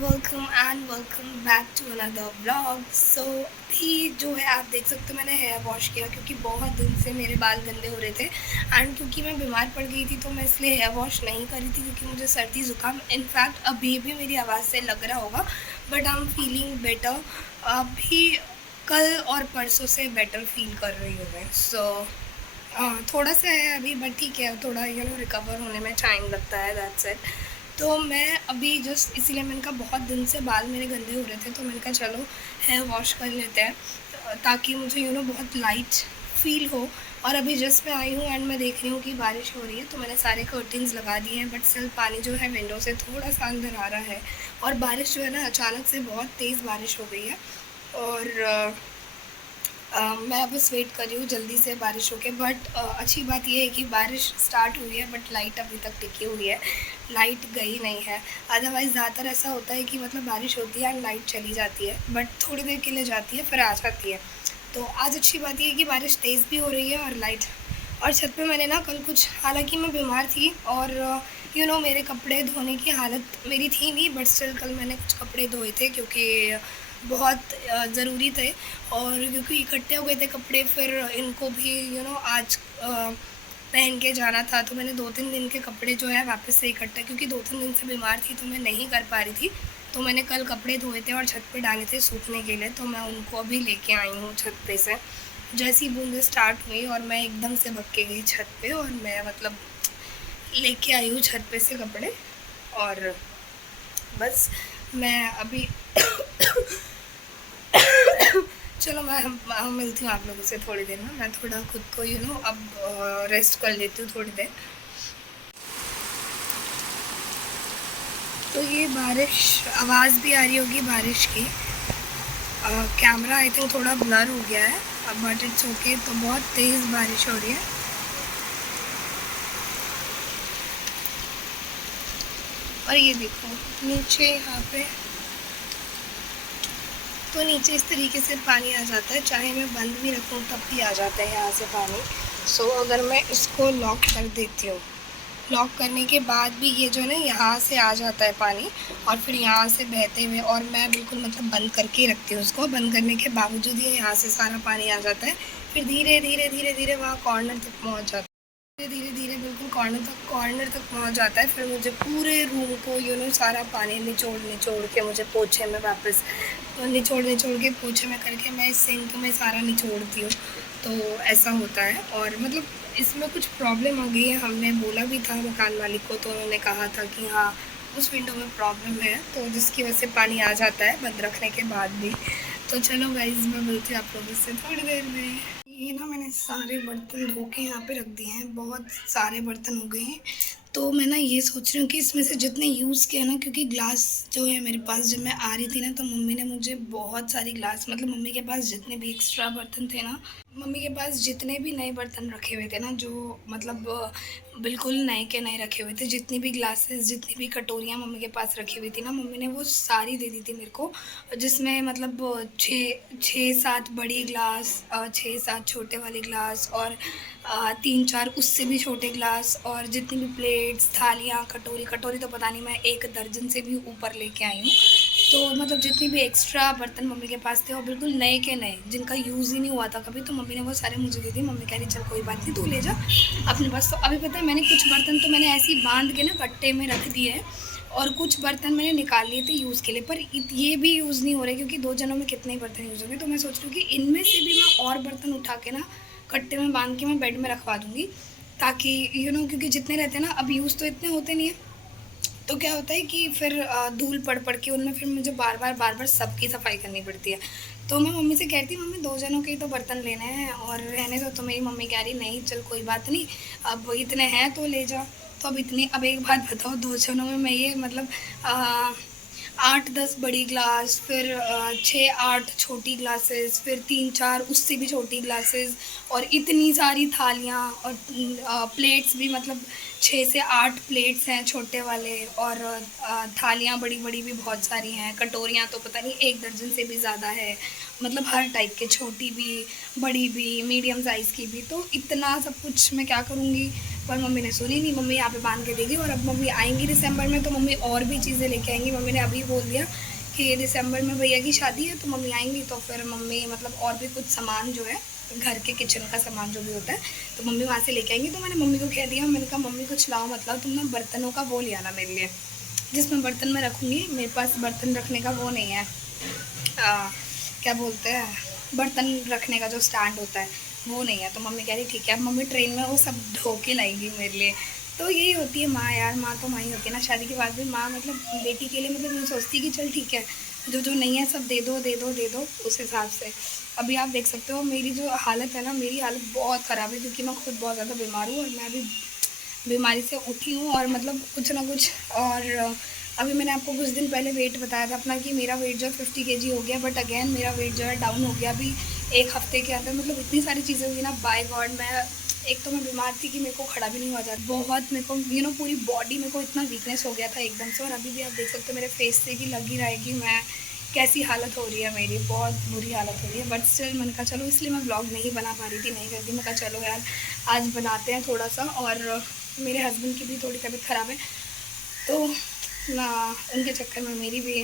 Welcome back to another vlog. So अभी जो है आप देख सकते हो मैंने हेयर वॉश किया क्योंकि बहुत दिन से मेरे बाल गंदे हो रहे थे एंड क्योंकि मैं बीमार पड़ गई थी तो मैं इसलिए हेयर वॉश नहीं करी थी क्योंकि मुझे सर्दी ज़ुकाम इनफैक्ट अभी भी मेरी आवाज़ से लग रहा होगा but I am feeling better. अभी कल और परसों से बेटर फील कर रही हूँ मैं। थोड़ा सा है अभी बट ठीक है, थोड़ा रिकवर होने में टाइम लगता है, दैट्स इट। तो मैं अभी जस्ट इसीलिए मैंने कहा बहुत दिन से बाल मेरे गंदे हो रहे थे तो मैंने कहा चलो हेयर वॉश कर लेते हैं ताकि मुझे बहुत लाइट फील हो। और अभी जस्ट मैं आई हूँ एंड मैं देख रही हूँ कि बारिश हो रही है तो मैंने सारे कर्टन्स लगा दिए हैं बट स्टिल पानी जो है विंडो से थोड़ा सा अंदर आ रहा है। और बारिश जो है ना अचानक से बहुत तेज़ बारिश हो गई है और मैं बस वेट कर रही हूँ जल्दी से बारिश होके। बट अच्छी बात यह है कि बारिश स्टार्ट हुई है बट लाइट अभी तक टिकी हुई है, लाइट गई नहीं है। अदरवाइज़ ज़्यादातर ऐसा होता है कि मतलब बारिश होती है एंड लाइट चली जाती है बट थोड़ी देर के लिए जाती है फिर आ जाती है। तो आज अच्छी बात यह है कि बारिश तेज़ भी हो रही है और लाइट। और छत पे मैंने ना कल कुछ, हालांकि मैं बीमार थी और मेरे कपड़े धोने की हालत मेरी थी नहीं बट स्टिल कल मैंने कुछ कपड़े धोए थे क्योंकि बहुत ज़रूरी थे। और क्योंकि इकट्ठे हो गए थे कपड़े फिर इनको भी आज पहन के जाना था तो मैंने 2-3 दिन के कपड़े जो है वापस से इकट्ठा, क्योंकि 2-3 दिन से बीमार थी तो मैं नहीं कर पा रही थी। तो मैंने कल कपड़े धोए थे और छत पे डाले थे सूखने के लिए तो मैं उनको अभी लेके आई हूँ छत पे से। जैसी बूंदें स्टार्ट हुई और मैं एकदम से भग के गई छत पे और मैं मतलब लेके आई हूँ छत पे से कपड़े। और बस मैं अभी चलो मैं मिलती हूँ आप लोगों से थोड़ी देर में। मैं थोड़ा खुद को अब रेस्ट कर लेती हूँ थोड़ी देर। तो ये बारिश, आवाज़ भी आ रही होगी बारिश की। कैमरा आई थिंक थोड़ा ब्लर हो गया है अब बट इट्स ओके। तो बहुत तेज़ बारिश हो रही है और ये देखो नीचे यहाँ पे, तो नीचे इस तरीके से पानी आ जाता है, चाहे मैं बंद भी रखूँ तब भी आ जाता है यहाँ से पानी। सो अगर मैं इसको लॉक कर देती हूँ, लॉक करने के बाद भी ये जो है ना यहाँ से आ जाता है पानी और फिर यहाँ से बहते हुए, और मैं बिल्कुल मतलब बंद करके ही रखती हूँ उसको। बंद करने के बावजूद ये यहाँ से सारा पानी आ जाता है, फिर धीरे धीरे धीरे धीरे वहाँ कॉर्नर तक पहुँच जाता है। धीरे धीरे बिल्कुल कॉर्नर तक पहुंच जाता है। फिर मुझे पूरे रूम को सारा पानी निचोड़ निचोड़ के मुझे पोछे में वापस निचोड़ निचोड़ के पोछे में करके मैं सिंक में सारा निचोड़ती हूँ। तो ऐसा होता है और मतलब इसमें कुछ प्रॉब्लम आ गई है, हमने बोला भी था मकान मालिक को तो उन्होंने कहा था कि हाँ उस विंडो में प्रॉब्लम है तो जिसकी वजह से पानी आ जाता है बंद रखने के बाद भी। तो चलो गाइज मैं मिलती हूँ आप लोगों से थोड़ी देर में। ये ना मैंने सारे बर्तन धो के यहाँ पे रख दिए हैं, बहुत सारे बर्तन हो गए हैं। तो मैं ना ये सोच रही हूँ कि इसमें से जितने यूज़ किया ना, क्योंकि ग्लास जो है मेरे पास जब मैं आ रही थी ना तो मम्मी ने मुझे बहुत सारी ग्लास, मतलब मम्मी के पास जितने भी एक्स्ट्रा बर्तन थे ना, मम्मी के पास जितने भी नए बर्तन रखे हुए थे ना, जो मतलब बिल्कुल नए के नए रखे हुए थे, जितनी भी ग्लासेस जितनी भी कटोरियाँ मम्मी के पास रखी हुई थी ना, मम्मी ने वो सारी दे दी थी मेरे को। जिसमें मतलब छः सात बड़ी ग्लास, 6-7 छोटे वाले ग्लास और 3-4 उससे भी छोटे ग्लास, और जितनी भी प्लेट्स थालियाँ कटोरी कटोरी तो पता नहीं मैं 1 दर्जन से भी ऊपर लेके आई हूँ। तो मतलब जितनी भी एक्स्ट्रा बर्तन मम्मी के पास थे वो बिल्कुल नए के नए, जिनका यूज़ ही नहीं हुआ था कभी, तो मम्मी ने वो सारे मुझे दे दी। मम्मी कह रही चल कोई बात नहीं तू ले जा अपने पास। तो अभी पता है मैंने कुछ बर्तन तो मैंने ऐसे ही बांध के ना कट्टे में रख दिए हैं और कुछ बर्तन मैंने निकाल लिए थे यूज़ के लिए, पर ये भी यूज़ नहीं हो रहे क्योंकि 2 जनों में कितने ही बर्तन यूज़ होंगे। तो मैं सोच रही हूँ कि इनमें से भी मैं और बर्तन उठा के ना कट्टे में बांध के मैं बेड में रखवा दूँगी, ताकि क्योंकि जितने रहते हैं ना अब यूज़ तो इतने होते नहीं हैं। तो क्या होता है कि फिर धूल पड़ पड़ के उनमें फिर मुझे बार बार सबकी सफाई करनी पड़ती है। तो मैं मम्मी से कहती हूँ मम्मी 2 जनों के ही तो बर्तन लेने हैं और रहने दो। तो मेरी मम्मी कह रही नहीं चल कोई बात नहीं, अब इतने हैं तो ले जा। तो अब एक बात बताओ, 2 जनों में मैं ये मतलब 8-10 बड़ी ग्लास, फिर 6-8 छोटी ग्लासेस, फिर 3-4 उससे भी छोटी ग्लासेस, और इतनी सारी थालियाँ और प्लेट्स भी, मतलब 6 से 8 प्लेट्स हैं छोटे वाले, और थालियाँ बड़ी बड़ी भी बहुत सारी हैं, कटोरियाँ तो पता नहीं 1 दर्जन से भी ज़्यादा है, मतलब हर टाइप के, छोटी भी बड़ी भी मीडियम साइज़ की भी। तो इतना सब कुछ मैं क्या करूँगी, पर मम्मी ने सुनी नहीं, मम्मी यहाँ पे बांध के देगी। और अब मम्मी आएंगी दिसंबर में तो मम्मी और भी चीज़ें लेके आएंगी। मम्मी ने अभी बोल दिया कि दिसंबर में भैया की शादी है तो मम्मी आएंगी, तो फिर मम्मी मतलब और भी कुछ सामान जो है घर के किचन का सामान जो भी होता है तो मम्मी वहाँ से लेके आएंगी। तो मैंने मम्मी को कह दिया, मैंने कहा मम्मी कुछ लाओ मतलब तुम ना बर्तनों का वो ले आना मेरे लिए, जिसमें बर्तन मैं रखूँगी। मेरे पास बर्तन रखने का वो नहीं है, क्या बोलते हैं, बर्तन रखने का जो स्टैंड होता है वो नहीं है। तो मम्मी कह रही ठीक है। अब मम्मी ट्रेन में वो सब धो के लाएंगी मेरे लिए। तो यही होती है माँ यार, माँ तो माँ ही होती है ना। शादी के बाद भी माँ मतलब बेटी के लिए मतलब मैं सोचती कि चल ठीक है, जो जो नहीं है सब दे दो दे दो दे दो उस हिसाब से। अभी आप देख सकते हो मेरी जो हालत है ना, मेरी हालत बहुत ख़राब है क्योंकि मैं खुद बहुत ज़्यादा बीमार हूँ और मैं भी बीमारी से उठी हूँ और मतलब कुछ ना कुछ। और अभी मैंने आपको कुछ दिन पहले वेट बताया था अपना कि मेरा वेट जो है 50 kg हो गया, बट अगेन मेरा वेट जो है डाउन हो गया अभी 1 हफ्ते के अंदर। मतलब इतनी सारी चीज़ें हुई ना, बाय गॉड। मैं एक तो मैं बीमार थी कि मेरे को खड़ा भी नहीं हुआ जाता, बहुत मेरे को पूरी बॉडी मेरे को इतना वीकनेस हो गया था एकदम से। और अभी भी आप देख सकते हो मेरे फेस से कि लग ही रहा है कि मैं कैसी हालत हो रही है, मेरी बहुत बुरी हालत हो रही है। बट स्टिल मैंने कहा चलो, इसलिए मैं ब्लॉग नहीं बना पा रही थी, नहीं करती। मैं कहा चलो यार आज बनाते हैं थोड़ा सा। और मेरे हस्बैंड की भी थोड़ी तबीयत ख़राब है तो ना, उनके चक्कर में मेरी भी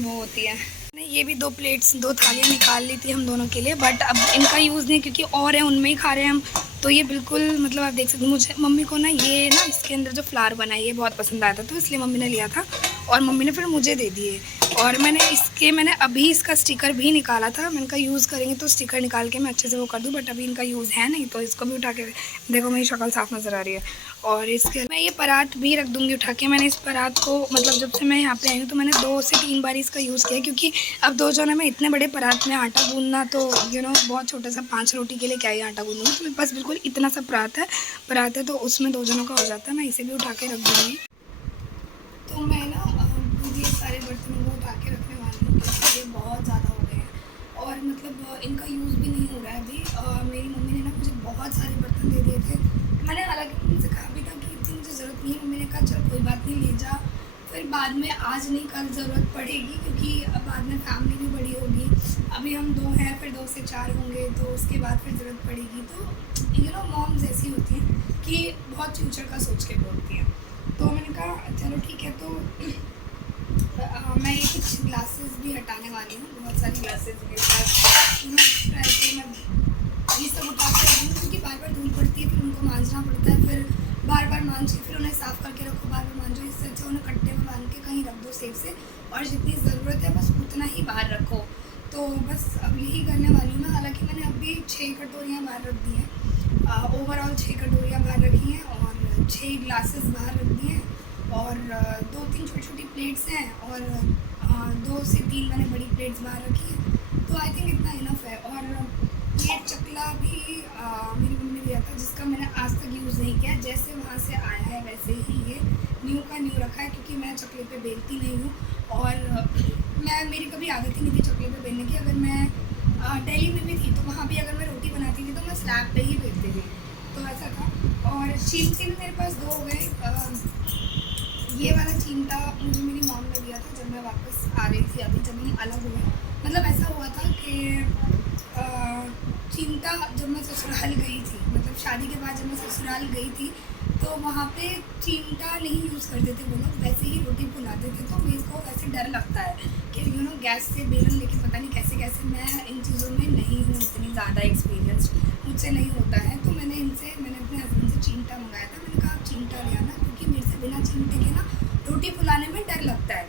वो होती है। मैंने ये भी 2 प्लेट्स 2 थालियाँ निकाल ली थी हम दोनों के लिए, बट अब इनका यूज़ नहीं क्योंकि और है उनमें ही खा रहे हैं हम। तो ये बिल्कुल मतलब आप देख सकते हो, मुझे मम्मी को ना ये ना इसके अंदर जो फ्लावर बना है ये बहुत पसंद आया था तो इसलिए मम्मी ने लिया था और मम्मी ने फिर मुझे दे दिए। और मैंने अभी इसका स्टिकर भी निकाला था। मैंने कहा यूज़ करेंगे तो स्टिकर निकाल के मैं अच्छे से वो कर दूँ, बट अभी इनका यूज़ है नहीं तो इसको भी उठा के देखो, मेरी शक्ल साफ़ नज़र आ रही है। और इसके मैं ये परात भी रख दूँगी उठा के। मैंने इस परात को मतलब जब से मैं यहाँ पे आई हूँ तो मैंने 2 से 3 बार इसका यूज़ किया क्योंकि अब 2 जने में इतने बड़े परात में आटा गूँधना तो बहुत छोटा सा 5 रोटी के लिए क्या ही आटा गूँधूँगी। तो मेरे पास बिल्कुल इतना सा परात है तो उसमें 2 जनों का हो जाता है। मैं इसे भी उठा के रख दूँगी। तो मैं ना ये सारे बर्तनों को उठा के रखने वाली हूँ क्योंकि ये बहुत ज़्यादा हो गए हैं और मतलब इनका यूज़ भी नहीं हो रहा है अभी। मेरी मम्मी ने ना मुझे बहुत सारे बर्तन दे दिए थे। मैंने हालांकि उनसे कहा भी था कि इतनी मुझे ज़रूरत नहीं है। मम्मी ने कहा चल कोई बात नहीं, ले जा, फिर बाद में आज नहीं कल ज़रूरत पड़ेगी क्योंकि अब बाद में फैमिली भी बड़ी होगी। अभी हम 2 हैं, फिर 2 से 4 होंगे तो उसके बाद फिर ज़रूरत पड़ेगी। तो मॉम्स ऐसी होती हैं कि बहुत फ्यूचर का सोच के बोलती हैं। तो मैंने कहा चलो ठीक है। तो मैं ये कुछ ग्लासेस भी हटाने वाली हूँ, बहुत सारी ग्लासेस मेरे पास ऐसे मैं ये सब उठा के रखूँ क्योंकि बार बार धूल पड़ती है, फिर उनको मांजना पड़ता है, फिर बार बार मांझ के फिर उन्हें साफ़ करके रखो, बार बार मांझो। इससे अच्छा उन्हें कट्टे में बांध के कहीं रख दो सेफ से, और जितनी ज़रूरत है बस उतना ही बाहर रखो। तो बस अब यही करने वाली हूँ मैं। हालांकि मैंने अभी 6 कटोरियाँ बाहर रख दी हैं, ओवरऑल 6 कटोरियाँ बाहर रखी हैं और 6 ग्लासेस बाहर रख दिए हैं और 2-3 छोटी छोटी प्लेट्स हैं और 2 से 3 मैंने बड़ी प्लेट्स बाहर रखी हैं। तो आई थिंक इतना इनफ है। और ये चकला भी मेरी मम्मी दिया था जिसका मैंने आज तक यूज़ नहीं किया। जैसे वहाँ से आया है वैसे ही ये न्यू का न्यू रखा है क्योंकि मैं चकले पे बेलती नहीं हूँ और मेरी कभी आदत ही नहीं थी चकले पे बेलने की। अगर मैं दिल्ली में भी थी तो वहाँ भी अगर मैं रोटी बनाती थी तो मैं स्लैब पे ही बेलती थी, तो ऐसा था। और चिमटे भी मेरे पास 2 हो गए। ये वाला चिमटा मुझे मेरी मॉम ने दिया था जब मैं वापस आ रही थी, अभी जब हम अलग हुए। मतलब ऐसा हुआ था कि चिमटा जब मैं ससुराल गई थी, मतलब शादी के बाद जब मैं ससुराल गई थी तो वहाँ पे चिमटा नहीं यूज़ करते थे वो लोग, वैसे ही रोटी फुलाते थे। तो मेरे को वैसे डर लगता है कि गैस से बेलन लेके पता नहीं कैसे कैसे, मैं इन चीज़ों में नहीं हूँ इतनी ज़्यादा एक्सपीरियंस, मुझसे नहीं होता है। तो मैंने अपने हस्बैंड से चिमटा मंगाया था। मैंने कहा आप चिमटा ले आना क्योंकि मेरे से बिना चिमटे के ना रोटी फुलाने में डर लगता है।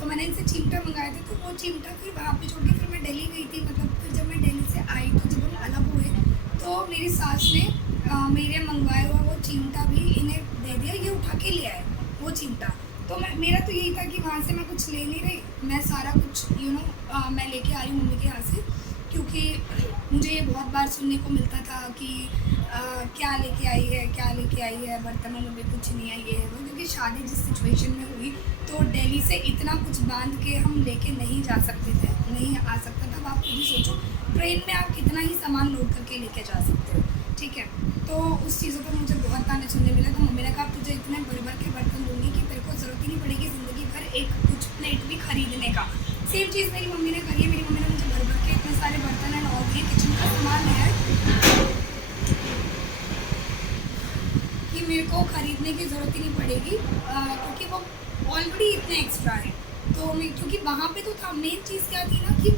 तो मैंने इनसे चिमटा मंगाया था। तो वो चिमटा फिर वहाँ पे छोड़ के फिर मैं दिल्ली गई थी। मतलब फिर जब मैं दिल्ली से आई तो जब हम अलग हुए तो मेरी सास ने मेरे मंगवाया हुआ वो चिमटा भी इन्हें दे दिया, ये उठा के ले आए वो चिमटा। तो मेरा तो यही था कि वहाँ से मैं कुछ ले नहीं रही, मैं सारा कुछ मैं लेके आ रही हूँ मम्मी के यहाँ से, क्योंकि मुझे ये बहुत बार सुनने को मिलता था कि क्या लेके आई है, बर्तनों में भी कुछ नहीं है, ये है वो। क्योंकि शादी जिस सिचुएशन में हुई तो दिल्ली से इतना कुछ बांध के हम लेके नहीं जा सकते थे, नहीं आ सकता था। अब आप खुद ही सोचो ट्रेन में आप कितना ही सामान लोड करके लेके जा सकते हो, ठीक है। तो उस चीज़ों पर मुझे बहुत ताने सुनने मिले। तो मम्मी ने कहा तुझे इतने भर के बर्तन दूँगी कि तेरे को ज़रूरत ही नहीं पड़ेगी ज़िंदगी भर एक कुछ प्लेट भी खरीदने का। सेम चीज़ मेरी मम्मी ने करी है। मेरी मम्मी ने मुझे भर के इतने सारे बर्तन एंड ऑल दिए, किचन का सामान है। मेरे को ख़रीदने की ज़रूरत ही नहीं पड़ेगी, क्योंकि वो ऑलरेडी इतने एक्स्ट्रा है। तो मैं, क्योंकि वहाँ पे तो था, मेन चीज़ क्या थी ना कि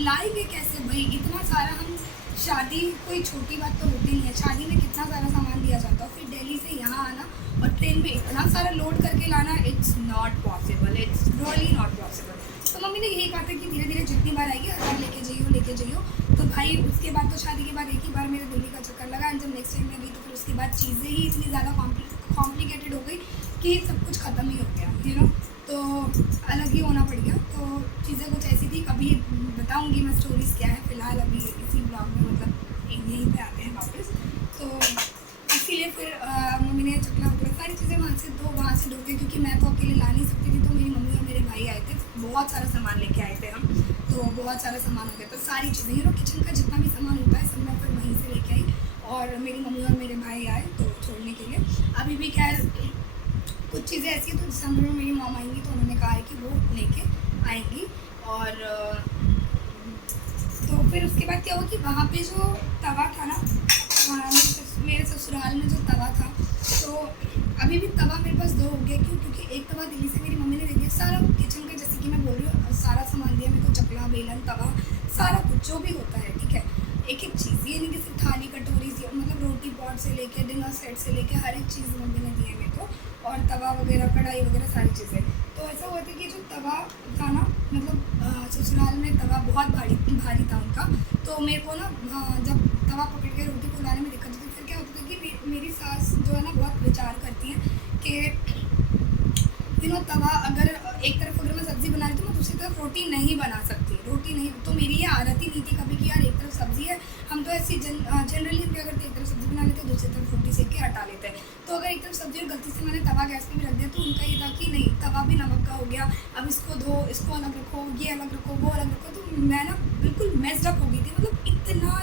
लाएंगे कैसे भाई इतना सारा। हम शादी कोई छोटी बात तो होती नहीं है, शादी में कितना सारा सामान दिया जाता है, फिर दिल्ली से यहाँ आना और ट्रेन में इतना सारा लोड करके लाना, it's not possible, it's really not possible. तो मम्मी ने यही कहा था कि धीरे धीरे जितनी बार आएगी हर बार लेके जाइयो। तो भाई उसके बाद तो शादी के बाद एक ही बार मेरे दिल्ली का चक्कर लगा, एंड जब नेक्स्ट टाइम में गई तो फिर उसके बाद चीज़ें ही इतनी ज़्यादा कॉम्प्लिकेटेड हो गई कि सब कुछ ख़त्म ही हो गया, तो अलग ही होना पड़ गया। तो चीज़ें कुछ ऐसी थी, कभी बताऊंगी मैं स्टोरीज़ क्या है, फ़िलहाल अभी इसी ब्लॉग में मतलब यहीं पे आते हैं वापस। तो इसीलिए फिर मम्मी ने चकला वकला सारी चीज़ें वहाँ से ढोते, क्योंकि मैं तो अकेले ला नहीं सकती थी। तो मेरी मम्मी और मेरे भाई आए थे, बहुत सारा सामान लेके आए थे हम, तो बहुत सारा सामान हो गया। तो सारी चीज़ें किचन का जितना भी सामान होता है सब मैं फिर वहीं से लेके आई, और मेरी मम्मी और मेरे भाई आए तो छोड़ने के लिए। अभी भी खैर कुछ चीज़ें ऐसी हैं तो दिसंबर में मेरी मॉम आएंगी, तो उन्होंने कहा है कि वो लेके आएंगी। और तो फिर उसके बाद क्या हुआ कि वहाँ पे जो तवा था ना, मेरे ससुराल में जो तवा था, तो अभी भी तवा मेरे पास 2 हो गया। क्यों? क्योंकि एक तवा दिल्ली से मेरी मम्मी ने दे दिया, सारा किचन का, जैसे कि मैं बोल रही हूँ, सारा सामान दिया मेरे को, चकला, बेलन, तवा, सारा कुछ जो भी होता है, ठीक है, एक एक चीज़। ये नहीं कि सिर्फ थाली कटोरी, मतलब रोटी पॉट से लेके डिनर सेट से लेके हर एक चीज़ मम्मी ने दी है मेरे को, और तवा वगैरह, कढ़ाई वगैरह सारी चीज़ें। तो ऐसा हुआ था कि जो तवा था ना, मतलब ससुराल में तवा बहुत भारी था उनका। तो मेरे को ना जब तवा पकड़ के रोटी को लाने में दिक्कत होती, फिर क्या होता था कि मेरी सास जो है ना बहुत विचार करती हैं कि तवा अगर एक तरफ अगर मैं सब्ज़ी बना रही तो मैं दूसरी तरफ रोटी नहीं बना सकती, रोटी नहीं। तो मेरी ये आदत ही नहीं थी कभी कि यार एक तरफ सब्ज़ी है, हम तो ऐसी जनरली क्या करते, एक तरफ सब्ज़ी बना लेते, दूसरी तरफ रोटी सेक के हटा लेते हैं। तो अगर एक तरफ सब्ज़ी और गलती से मैंने तवा गैस पे भी रख दिया, तो उनका ये था कि नहीं, तवा भी नमक का हो गया, अब इसको धो, इसको अलग रखो, ये अलग रखो, वो अलग रखो। तो मैं ना बिल्कुल मेस्ड अप हो गई थी, मतलब इतना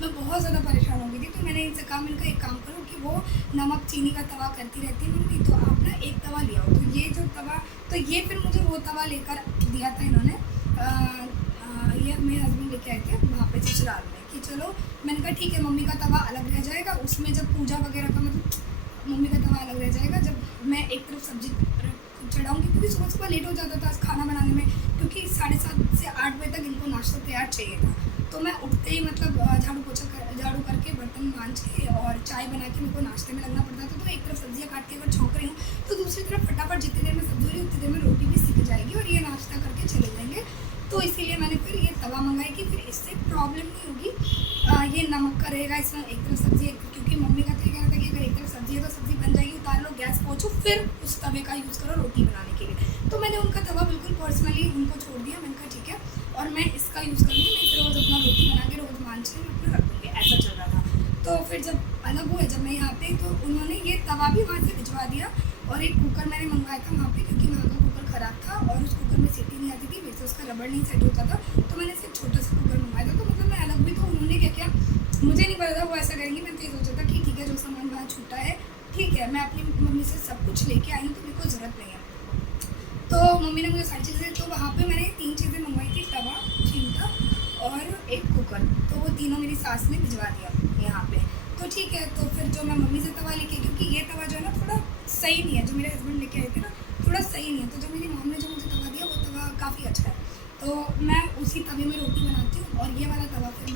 मैं बहुत ज़्यादा परेशान हो गई थी। तो मैंने इनसे कहा, मैंने कहा एक काम करो कि वो नमक चीनी का तवा करती रहती है मम्मी, तो आप ना एक तवा ले आओ। तो ये जो तवा, तो ये फिर मुझे वो तवा लेकर दिया था इन्होंने, ये मेरे हस्बैंड लेके आए थे वहाँ पे ससुराल में, कि चलो, मैंने कहा ठीक है, मम्मी का तवा अलग रह जाएगा, उसमें जब पूजा वगैरह का, मतलब मम्मी का तवा अलग रह जाएगा जब मैं एक तरफ सब्जी चढ़ाऊँगी, क्योंकि सुबह सुबह लेट हो जाता था खाना बनाने में, क्योंकि 7:30 से 8 बजे तक इनको नाश्ता तैयार चाहिए था। तो मैं उठते ही मतलब झाड़ू करके बर्तन मांज के और चाय बना के मेरे को नाश्ते में लगना पड़ता था। तो एक तरफ सब्जियाँ काट के अगर छौंक रही हूँ, तो दूसरी तरफ फटाफट जितनी देर में सब्जी हो रही है उतनी देर में रोटी भी सीख जाएगी और ये नाश्ता करके चले जाएंगे। तो इसीलिए मैंने फिर ये तवा मंगाई कि फिर इससे प्रॉब्लम नहीं होगी, ये नमक का रहेगा इसमें, एक तरफ सब्जी, क्योंकि मम्मी का तो कहना था कि अगर एक तरफ सब्जी है तो सब्जी बन जाएगी, उतार लो, गैस पोंछो, फिर उस तवे का यूज़ करो रोटी बनाने के लिए। तो मैंने उनका तवा बिल्कुल पर्सनली उनको छोड़ दिया, मैंने कहा ठीक है, और मैं इसका यूज़ करूँगी, मैं फिर रोज़ अपना रोटी बना के रोज़ मांझ के मैं अपना रख दूँगी, ऐसा चल रहा था। तो फिर जब अलग हुए, जब मैं यहाँ पे, तो उन्होंने ये तवा भी वहाँ से भिजवा दिया, और एक कुकर मैंने मंगवाया था वहाँ पे, क्योंकि वहाँ का कुकर ख़राब था और उस कुकर में सीटी नहीं आती थी, वैसे उसका रबड़ नहीं सेट होता था, तो मैंने सिर्फ छोटा सा कुकर मंगवाया था। तो मतलब मैं अलग हुई, तो उन्होंने क्या किया मुझे नहीं पता था वो ऐसा करेंगे। मैंने तो ये सोचा था कि ठीक है, जो सामान वहाँ छूटा है ठीक है, मैं अपनी मम्मी से सब कुछ लेके आई हूँ, तो मेरे को ज़रूरत नहीं है। तो मम्मी ने मुझे सारी चीज़ें, तो वहाँ पे मैंने 3 चीज़ें मंगवाई थी, तवा, चिमटा और एक कुकर, तो वो तीनों मेरी सास ने भिजवा दिया यहाँ पे। तो ठीक है, तो फिर जो मैं मम्मी से तवा लेके, क्योंकि ये तवा जो है ना थोड़ा सही नहीं है, जो मेरे हस्बैंड लेके आए थे ना थोड़ा सही नहीं है, तो जो मेरी मॉम ने जो मुझे तवा दिया वो तवा काफ़ी अच्छा है, तो मैं उसी तवे में रोटी बनाती हूँ। और ये वाला तवा फिर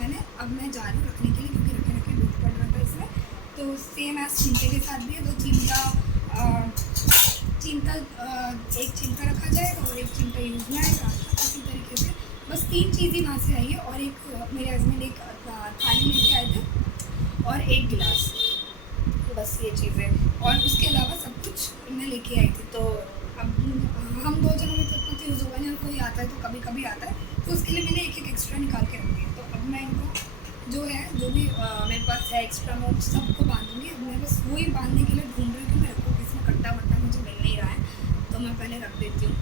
अब मैं जा रही हूँ रखने के लिए, क्योंकि रखे रखे दूध पड़ रहा था इसमें। तो सेम एज चिमटे के साथ भी है, तो चिमटा एक चिमटा रखा जाएगा और एक चिमटा यूज़ में आएगा, इसी तरीके से। बस 3 चीज़ ही वहाँ से आई है, और एक मेरे हस्बैंड एक थाली लेके आए थे और एक गिलास, बस ये चीज़ें, और उसके अलावा सब कुछ मैं लेके आई थी। तो अब हम 2 जनों में तो इतना तो यूज़ होगा नहीं, कोई आता है तो कभी कभी आता है, तो उसके लिए मैंने एक एक्स्ट्रा निकाल के रख दिया। तो अब मैं इनको जो भी मेरे पास है एक्स्ट्रा, मैं सबको बांधूंगी। अब मैं बस वही बांधने के लिए ढूंढ रही हूँ कि मैं रखूँ किसमें, कट्टा वट्टा मुझे मिल नहीं रहा है, तो मैं पहले रख देती हूँ।